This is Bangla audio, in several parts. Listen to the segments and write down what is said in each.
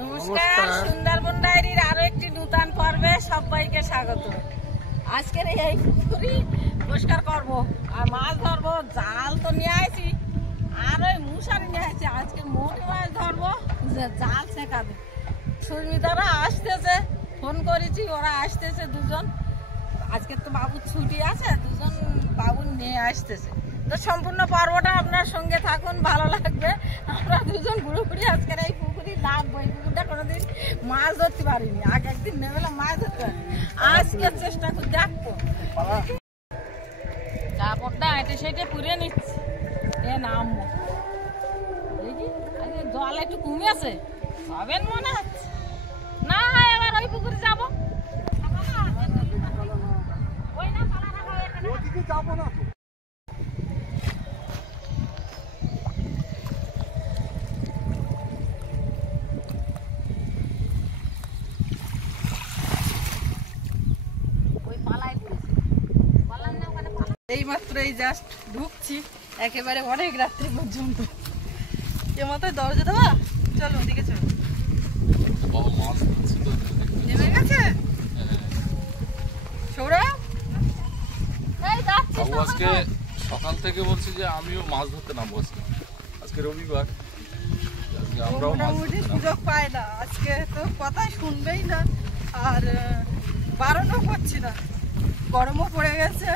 নমস্কার, সুন্দরবন ডায়েরির আরো একটি নতুন পর্বে সবাইকে স্বাগত। আজকের এই পুকুরি পরিষ্কার করব আর মাছ ধরবো। জাল তো নিয়ে আসি আর ওই মশারি নিয়ে আসি। আজকে মোটি মাছ ধরবো, জাল ছেঁকাবে। সুস্মিতারা আসতেছে, ফোন করেছি, ওরা আসতেছে দুজন। আজকে তো বাবুর ছুটি আছে, দুজন বাবু নিয়ে আসতেছে। তো সম্পূর্ণ পর্বটা আপনার সঙ্গে থাকুন, ভালো লাগবে। আমরা দুজন ঘুরে ঘুরে আজকের এই পুকুরি লাগবো। এই পুকুরটা কোনোদিন মাছ ধরতে পারিনি, আগে একদিন নেমেলাম মাছ ধরতে পারি। আজকে চেষ্টা করে দেখবো। কাপড়টা এটা সেটা পুড়ে নিচ্ছি, এ নামবো। দেখি আজকে জল একটু কমেছে, হবেন মনে হচ্ছে না। এবার ওই পুকুরে যাবো। যাবো না তো। এই মাত্র এই জাস্ট ঢুকছি, একেবারে অনেক রাত্রি পর্যন্ত। এ মাথায় দরজা দেওয়া, চলো ওদিকে চলো। নেমে গেছে সৌরভ। আজকে সকাল থেকে বলছি যে আমিও মাছ ধরতে নামবো। আজকে রবিবার, আমরাও মোটামুটি সুযোগ পাই না। আজকে তো কথা শুনবেই না, আর বারণও করছি না, গরমও পড়ে গেছে।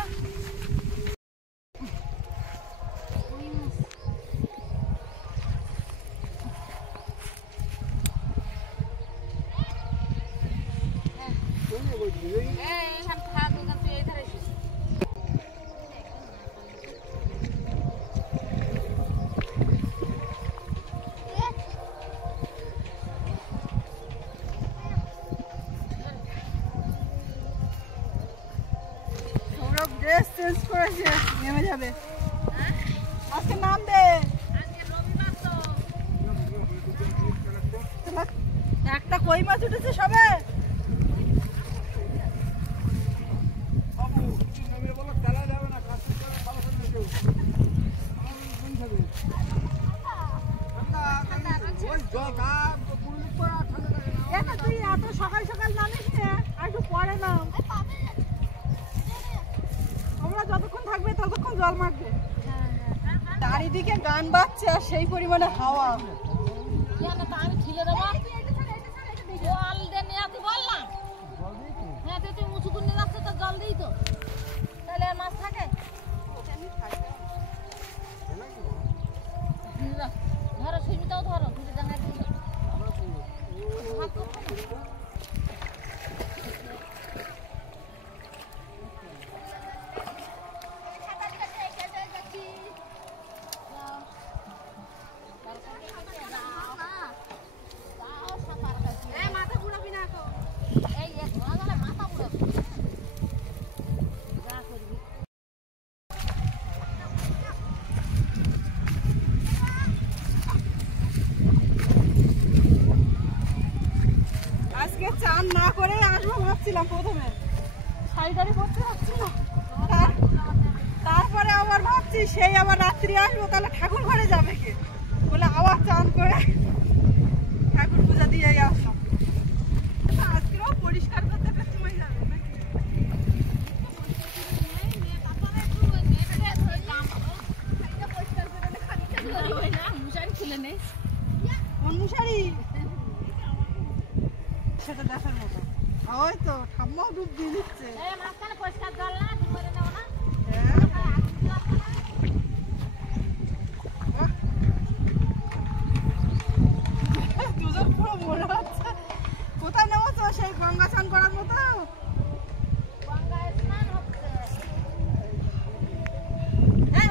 ড্রেস চেঞ্জ করেছে, নেমে যাবে। আজকে নামবে। একটা কই মাছ উঠেছে সবে। তুই এত সকাল সকাল নামিস না, একটু পরে নাম। তোমরা যতক্ষণ থাকবে ততক্ষণ জল মারবে। চারিদিকে গান বাজছে আর সেই পরিমাণে হাওয়া। আমি ছিলে দেবো, জল দিয়ে নিয়ে আসতে বললাম। হ্যাঁ, তুই উঁচু করে নিয়ে যাচ্ছে তো, জল দিই তো, তাহলে আর মাছ থাকে। ধরো সুমিতাও ধরো, দুটো জায়গায় চান না করে আসবো ভাবছিলাম। প্রথমে শাড়ি টাড়ি পরতে পারছি না, তারপরে আবার ভাবছি সেই আবার রাত্রি আসবো, তাহলে ঠাকুর ঘরে যাবে কে, বলে আবার চান করে ঠাকুর পূজা দিয়ে আসলাম। আজকেও পরিষ্কার করতে একটা সময় যাবে। মশারি খুলে নেই, মশারি সেটা দেখার মতো। ওই তো ঠাম্মাও ডুব দিয়ে দিচ্ছে। দুজন পুরো মনে হচ্ছে কোথায় নেমেছো, সেই গঙ্গা স্নান করার মতো।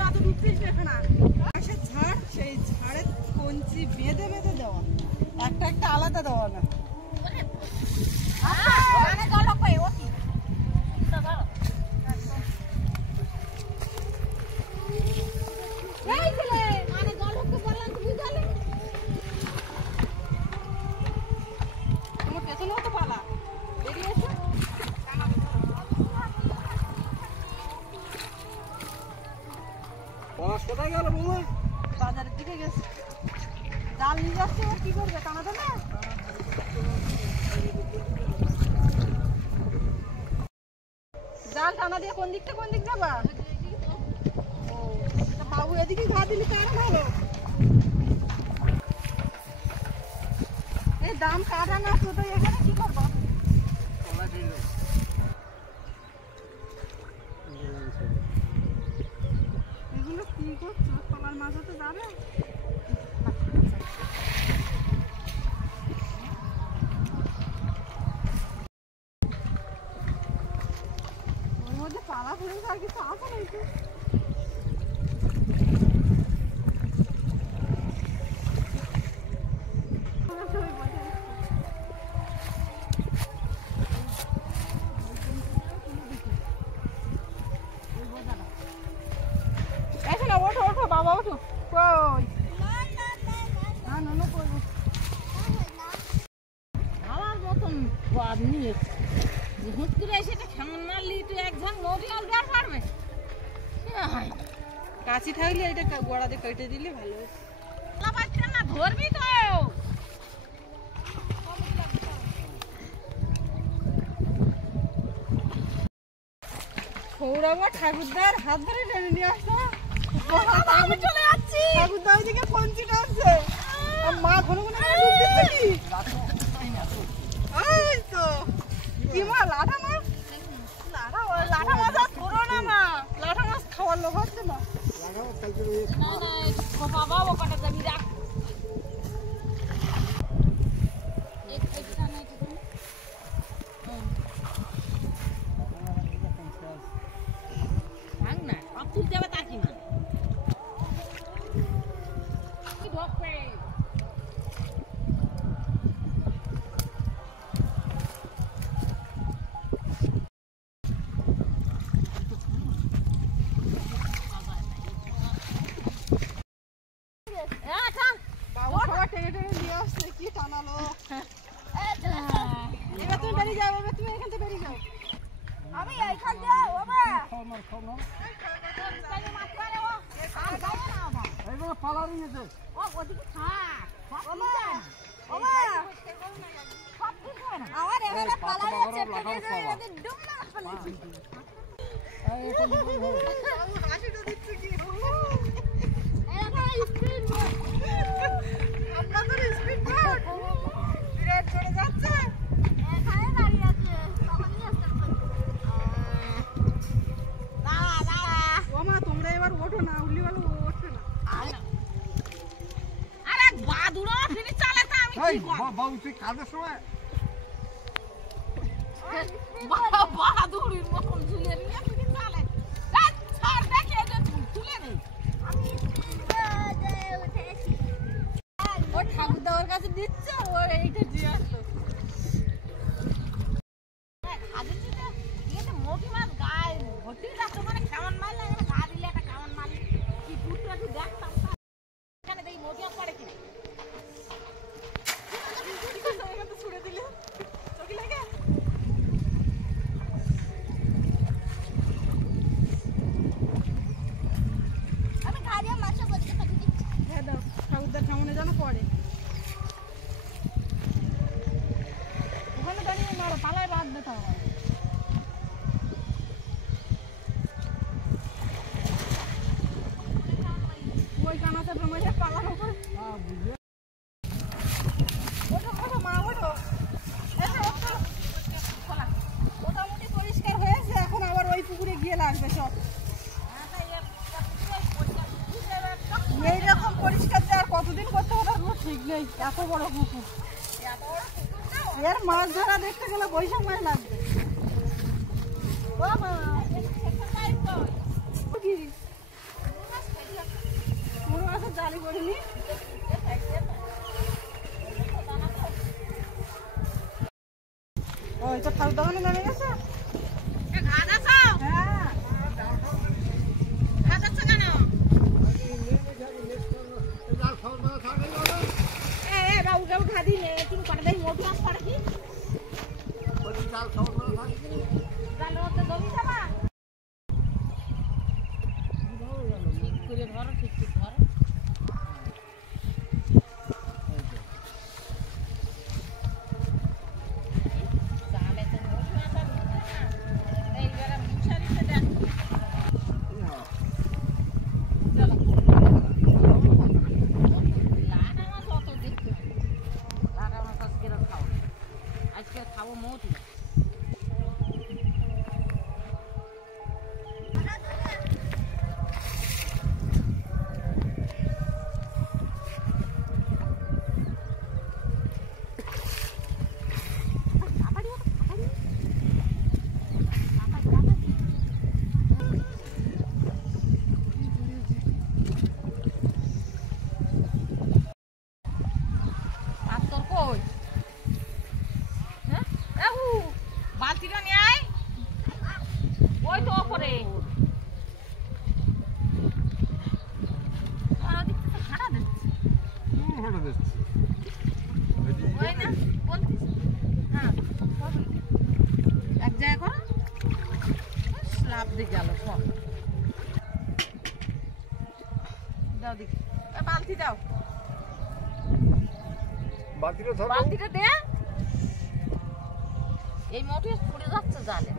অত ডুবছিস না, ঘাসের ঝাড়, সেই ঝাড়ের কঞ্চি বেঁধে বেঁধে দেওয়া, একটা একটা আলাদা দেওয়া না। তোমার পেছনে তো পালা বেরিয়ে এসো। কোথায় গেল বলুন? বাজারের দিকে গেছে, জাল নিয়ে যাচ্ছে। কি করবে, টানাতে না? দিয়ে কোন দিক যাবা? ও, তা বাবু এদিকে ঘা দিলি তো আরো ভালো। এই দাম কাটা না তো এখানে কি করবো? এগুলো কি করছো? কলার মাঝে তো যাবে। ওর মধ্যে পালা ফুল আর কিছু আছে নাকি? এখন ওঠো ওঠো বাবা ওঠো। কই না কই আমার মতন বাদ নিয়ে হুট করে এসে এটা কেমন মারলি তুই এক ঝাঁক মরিয়াল বের পারবে কাছি থাকলে এটা গোড়া দিয়ে কেটে দিলে ভালো হতো। বাচ্চা না ধরবি তো সৌরভ ঠাকুরদার হাত ধরে টেনে নিয়ে আসতো। আমি চলে যাচ্ছি ঠাকুরদা ওইদিকে পঞ্চি টানছে আর মা ঘন ঘন করে ডুব দিচ্ছে কি? এই তো কি মা লাঠা মাছ? লাঠা মাছ আর ধরো না মা, লাঠা মাছ খাওয়ার লোক হচ্ছে না। না না বাবা ওখানে যাবি রাখ ভাঙ না সব তুলতে হবে তার কি মানে ঢোকবে বাবু সবাই টেনে টেনে নিয়ে আসছে কি টানালো। এবার তুমি বেরিয়ে যাও, এবার তুমি এখান থেকে বেরিয়ে যাও। আমি এইখান দিয়ে বাবা আমার এখানে পালার আছে ডুব না পালাইছি। হাসিটা দিচ্ছে কি আপনাদের স্পিড বোট বিরাট চড়ে যাচ্ছে এখানে দাঁড়িয়ে আছে তখনই আসতে ও মা তোমরা এবার ওঠো না, উল্লি বলো ওঠছে না। আরে বাদুড়ো ফিরে চালাতে আমি কি করব বাবু তুই কাজের সময় বাহাদুরের মতন ঝুলিয়ে নিয়ে ফিরে চালে ছাড় দেখে এটা তুলে নেই ও ঠাকুরদা ওর কাছে দিচ্ছে ও এইটা দিয়ে আসলো। মোটি মাছ গায়ে ভর্তি যাচ্ছে মানে কেমন মাল লাগে গা দিলে একটা কেমন মাল কি দুটো একটু দেখতাম এখানে দেখি মোটি মাছ পড়ে কিনা ছুড়ে দিলে চোখে লাগে। আমি গাড়ি মাছ করতে পারি হ্যাঁ দাও ঠাকুরদার সামনে যেন পড়ে। ওখানে দাঁড়িয়ে মারো, পালায় বাদ দিতে হবে। ওই কানাতে জমে পালানো করে ওঠো ওঠো মা ওঠো। মোটামুটি পরিষ্কার হয়েছে, এখন আবার ওই পুকুরে গিয়ে লাগবে সব। এইরকম পরিষ্কার আর কতদিন করতে হবে ঠিক নেই, এত বড় পুকুর। এর মাছ ধরা দেখতে গেলে বৈশাখ মাস লাগবে। পুরো মাছের জালি করিনি। ওই তো ঠাকুর দোকানে নেমে গেছে। হ্যাঁ বাবু কেউ ঘা দিলে তুমি করে দেয় মোটি মাছ পড়ে কি জালের মধ্যে জমি যাবা ঠিক করে ধরো ঠিক ধরো জালে তো মোটি মাছ আর এইবারে মুশারিতে আজকে খাবো মৌটি। বালতিটা নিয়ে আয়, ওই তো ওপরে। ওই না বলতিস, হ্যাঁ এক জায়গায় করো, লাভ দিয়ে গেল সব। দাও দেখি, বালতি দাও, বালতিটা দে। এই মোটে পড়ে যাচ্ছে জালে,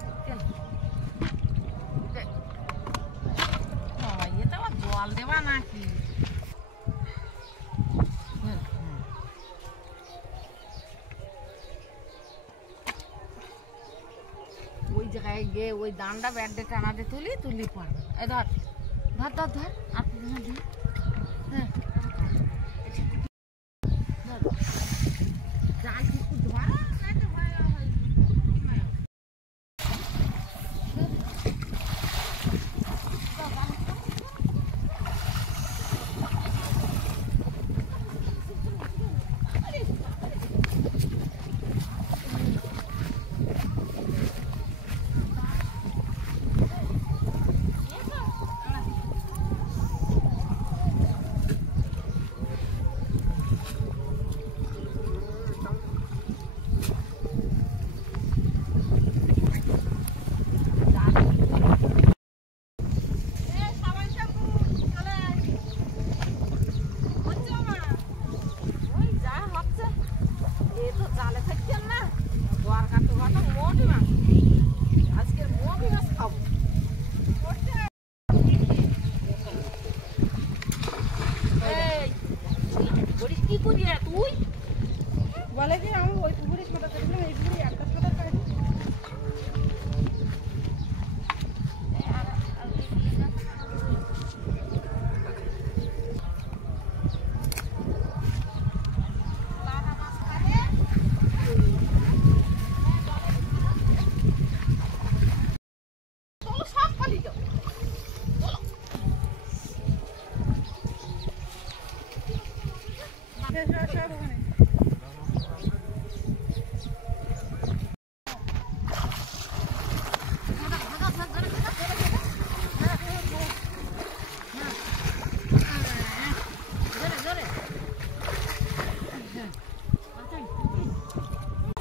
এটা আবার জল দেবা নাকি? ওই জায়গায় গিয়ে ওই দানটা ব্যান্ডে টানাতে তুলি পড়বে। এই ধর ধর ধর ধর, আপনি দিন, হ্যাঁ জাল কিছু ধরা না তো ভাই। বলে কি আমি ওই পুকুরে সাঁতার কাটলাম, এই পুকুরে একটা সাঁতার কাটি।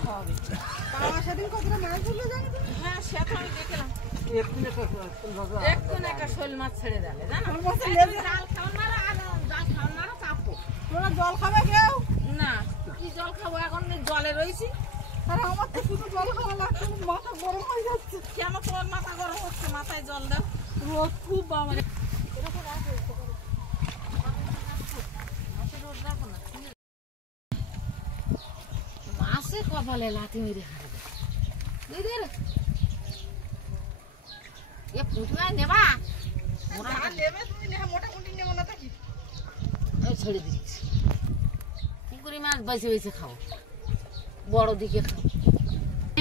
সব ওখানে সেদিন কতটা মাছ ধরলো জানো তো? হ্যাঁ সে তো আমি দেখলাম, এক্ষুনি একটা শোল মাছ ছেড়ে দেবে জানো। জাল খাওয়ান মারা আর জাল খাওয়ান মারা চাপো। তোমরা জল খাবে কেউ? না কি জল খাবো, এখন জলে রয়েছি। আর আমার তো শুধু জল খাওয়া লাগছে, মাথা গরম হয়ে যাচ্ছে। কেন তোমার মাথা গরম হচ্ছে? মাথায় জল দাও। রোদ খুব বাবা। মাছে কপালে লাথি মেরে খাবে। এ পুটুয়ায় নেবা, নেবে তুমি মোটা কুটি নেবো না থাকি। ছেড়ে দিচ্ছি। পুকুরি মাছ বেছে বেছে খাও, বড় দিকে খাও।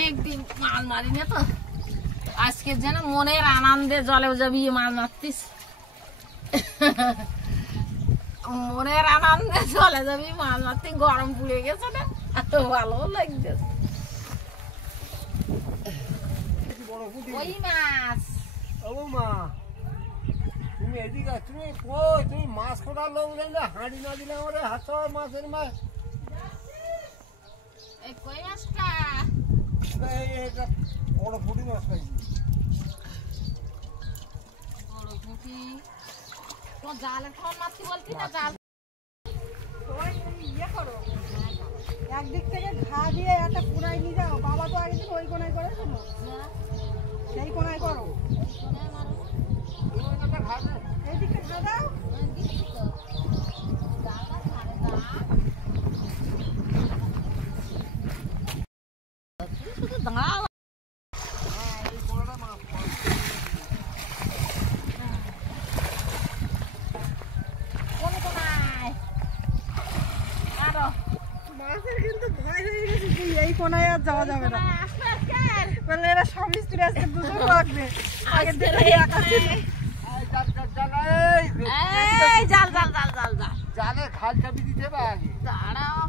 একদিন মাছ মারি না তো, আজকে যেন মনের আনন্দে জলে যাবি মাছ মারতিস। মনের আনন্দে জলে যাবি মাছ মারতি, গরম পুড়ে গেছে না, ভালো লাগছে। ওই মাছ তুমি এদিকে তুমি কই, তুমি মাছ খোঁড়ার লোক দেখলে হাঁড়ি না দিলে আমাদের হাত মাছের মাছ। এই কই মাছটা এটা বড় পুঁটি মাছ পাইছি। বড় পুঁটি তো জালের খাওয়ার মাছটি বলছি না, জাল সবাই তুমি ইয়ে করো, একদিক থেকে ঘা দিয়ে একটা কোনায় নিয়ে যাও। বাবা তো একদিন ওই কোনায় করেছে না, সেই কোনায় করো। এই দিকটা ঘা দাও। মাছের কিন্তু ভয় হয়ে গেছে কি এই কোনায় আর যাওয়া যাবে না। আসবে আজকে বলে এরা স্বামী স্ত্রী আজকে দুজন লাগবে। আগের দিন একা ছিল। এই জাল জাল জাল এই জাল জাল জাল জাল জাল জালে খাল চাবি দিতে হবে আগে। দাঁড়াও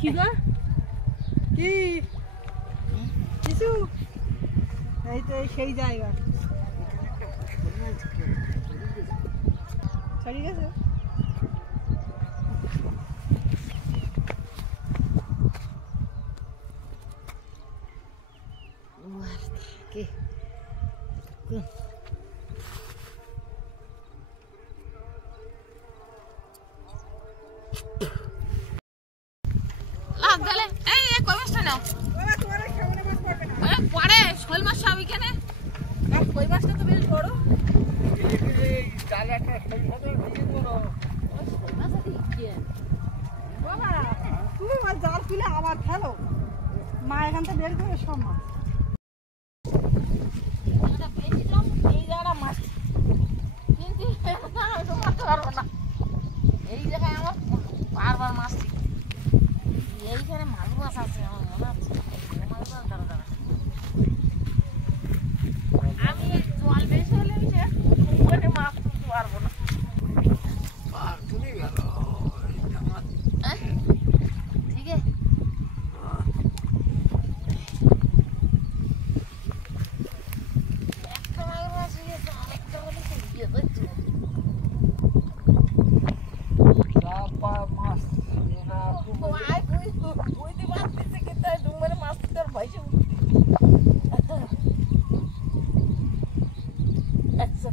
কি গো? কি? কিছু? এই তো সেই জায়গা। ছাড়িয়ে গেছে? কি লাগ গেলে এই কই মাছটা নাও বাবা তোমার আর সামনে মাছ পড়বে না। পরে শোল মাছ সবই কেনে কই মাছটা তো বেশ বড় এই জালে একটা সরিষা দিয়ে করো। শোল মাছ আছে কি বাবা তুমি মাছ জাল তুলে আবার ফেলো। মা এখান থেকে বের করে সব মাছ। এটা বেশি দাম এই জায়গাটা মাছ কিন্তু না ওটা মারতে পারবো না এই জায়গায় আমার বারবার মাছ ঠিক এইখানে মাগুর মাছ আছে আমার মনে হচ্ছে মাগুর মাছ দাঁড়া দাঁড়া আমি জল বেশি হলে আমি সে পুকুরে মাছ তুলতে পারবো না আর তুমি গেল ঠিক আছে একটা মাগুর মাছ হয়ে গেছে আরেকটা হলে তো বিয়ে করতে চাপা মাছ না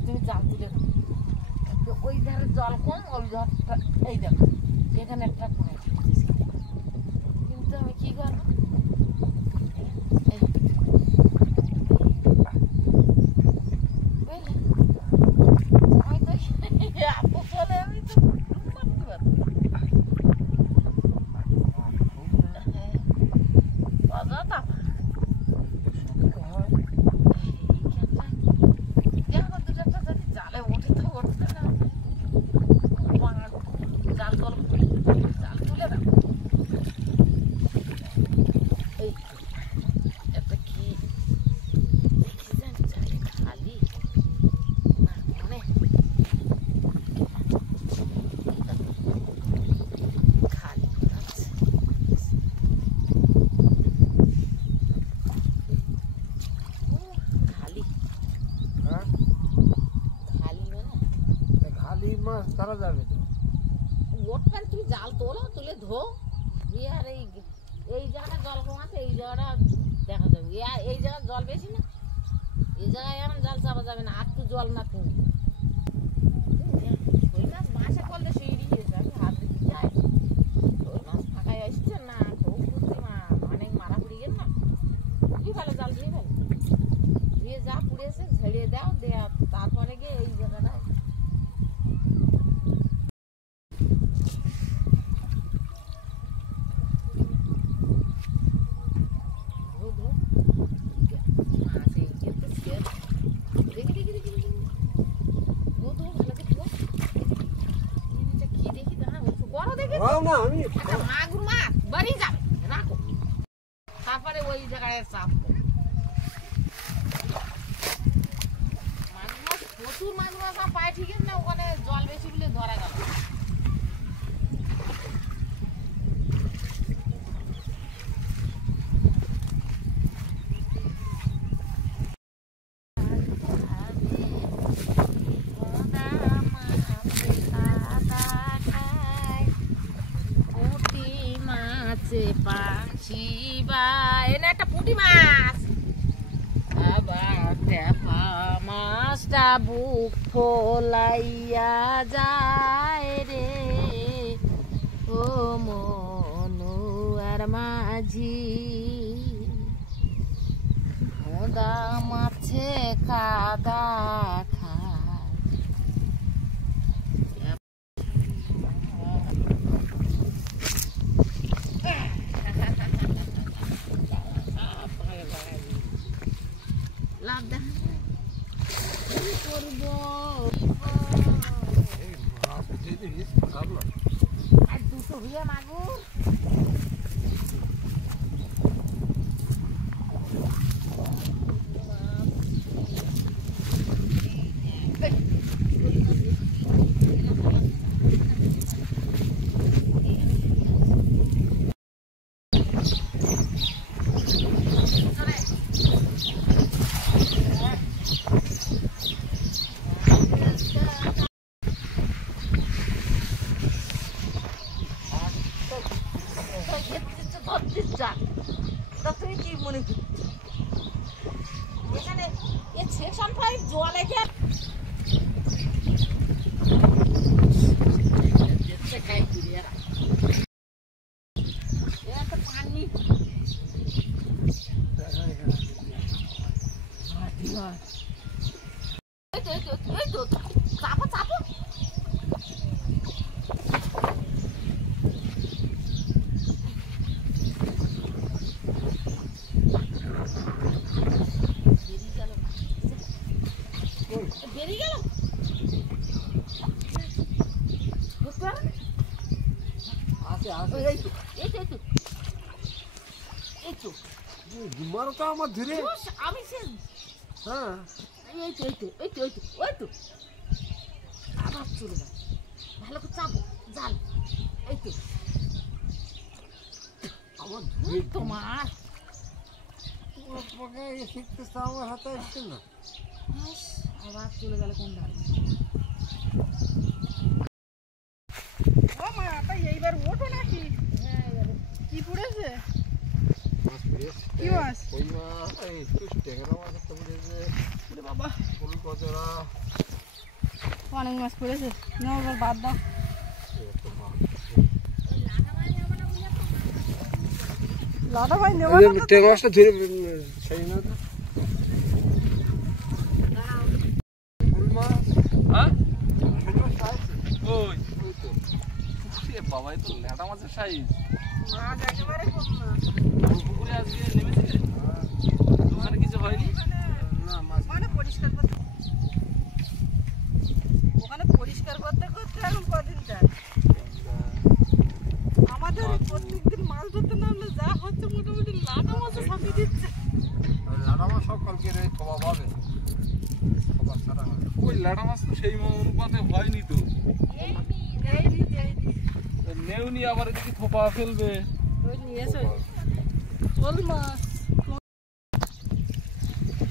তুমি জাল তুলে ওই ধারে জল কম ওই ধারটা এই দেখো এখানে একটা পড়ে কিন্তু আমি কি করবো আমি তো আপু চলে আমি তো করতে পারবো অযথা জালে উঠে তো উঠতে না জাল তোল জাল তুলে দাও এই এটা কি দেখি জানি জালে খালি না মনে খালি আছে খালি হ্যাঁ খালি মানে খালি মাছ ধরা যাবে তো। ওটবেন তুমি জাল তোলো তুলে ধো দিয়ে আর এই জায়গাটা জল কম আছে এই জায়গাটা দেখা যাবে এই জায়গায় জল বেশি না এই জায়গায় এমন জাল চাপা যাবে না আর তো জল না তুমি ওই মাছ বাসে করলে সেই গিয়েছে আমি হাত দিতে যাই ওই মাছ ফাঁকায় আসছে না খুব বুঝতে মা অনেক মারা পড়ে গেল না কি ভালো জাল দিয়ে ভালো দিয়ে যা পুড়েছে ঝেড়ে দাও দেয়া তারপরে গিয়ে এই জায়গাটায় হ্যাঁ না আমি মাগুর মাছ বাড়ি যাবে রাখো তারপরে ওই জায়গায় চাপ মাগুর মাছ প্রচুর মাগুর মাছ পায় ঠিক আছে না ওখানে জল বেশি বলে ধরা গেল পাখি বা এনে একটা পুঁটি মাছ আবার দেখা মাছটা বুক ফোলাইয়া যায় রে ও মনু আর মাঝি ভোদা মাছে কাদা খায় লাভ দেখা করবো এই মাছ উঠে দিস খারাপ না আর দুটো হয়ে মাগুর তুমি কি মনে করছো এখানে সেকশন 5 জলে কি খাই দিলি এরা এত পানি এই তো চাপো চাপো বেরিয়ে গেল আছে আছে এই তো এই তো এই তো এই তো ঘুমারো তো আমার ধীরে আমি সে হ্যাঁ এই তো এই তো এই তো এই তো ওই তো আবার চলে গেল ভালো করে চাপো জাল এই তো আমার ওই তোমার তোমাকে শিখতেছে আমার হাতে আসছে না আবার চলে গেল কোন ডাল ও মা তা এইবার ওঠো নাকি হ্যাঁ এবারে কি পড়েছে মাছ পেয়েছে কি মাছ? ওই মাছ এই একটু ট্যাংরা মাছ একটা পড়েছে ওরে বাবা ফুল কচরা অনেক মাছ পড়েছে নাও এবার বাদ দাও এত মাছ লাদা ভাই নেব না ট্যাংরা মাছটা ধরে সেই না তো ফুল মাছ হ্যাঁ ফুল মাছ আছে ওই ওই তো এ বাবা, এ তো ল্যাটা মাছের সাইজ। মাছ একেবারে কম না পুকুরে আজকে নেমেছে, ওখানে কিছু হয়নি। না মাছ ওখানে পরিষ্কার করতে করতে এখন কদিন যায় আমাদের প্রত্যেকদিন মাছ ধরতে নামলে যা হচ্ছে মোটামুটি লাটা মাছও ছাপিয়ে দিচ্ছে লাড়া মাছ সব কালকে রে থবা পাবে সবার সারা ওই ল্যাটা মাছ তো সেই অনুপাতে হয়নি তো, এই নি নেউনি আবার এদিকে থোপা ফেলবে। ওই নিয়ে এসো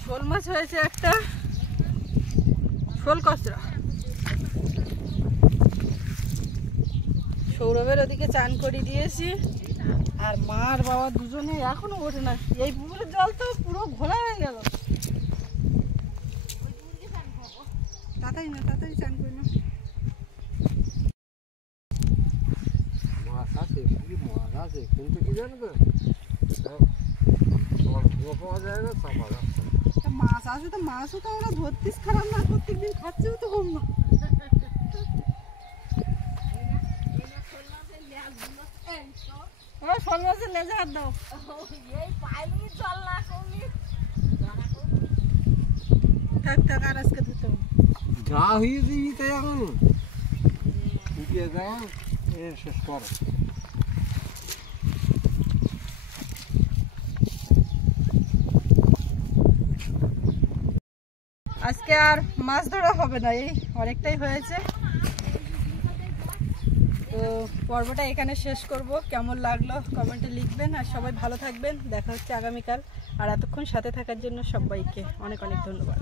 শোল মাছ হয়েছে একটা, শোল কচরা। সৌরভের ওদিকে চান করে দিয়েছি, আর মার বাবা দুজনে এখনো ওঠে না। এই পুকুরের জল তো পুরো ঘোলা হয়ে গেল। তাড়াতাড়ি চান করি না। মাছ আছে কি মাছ আছে কিন্তু কি জানো তো সব ধোয়া পাওয়া যায় না চাপা যাচ্ছে তা মাছ আছে তো মাছও তো আমরা ধরতিস খারাপ না, প্রত্যেকদিন খাচ্ছেও তো কম না। শোল মাছের লেজে হাত দাও। থাক আর আজকে ধরতে হবে। যা হয়ে দিবি তাই এখন উঠিয়ে যায় শেষ কর আজকে আর মাছ ধরা হবে না, এই অনেকটাই হয়েছে। তো পর্বটা এখানে শেষ করব। কেমন লাগলো কমেন্টে লিখবেন, আর সবাই ভালো থাকবেন। দেখা হচ্ছে আগামীকাল। আর এতক্ষণ সাথে থাকার জন্য সবাইকে অনেক অনেক ধন্যবাদ।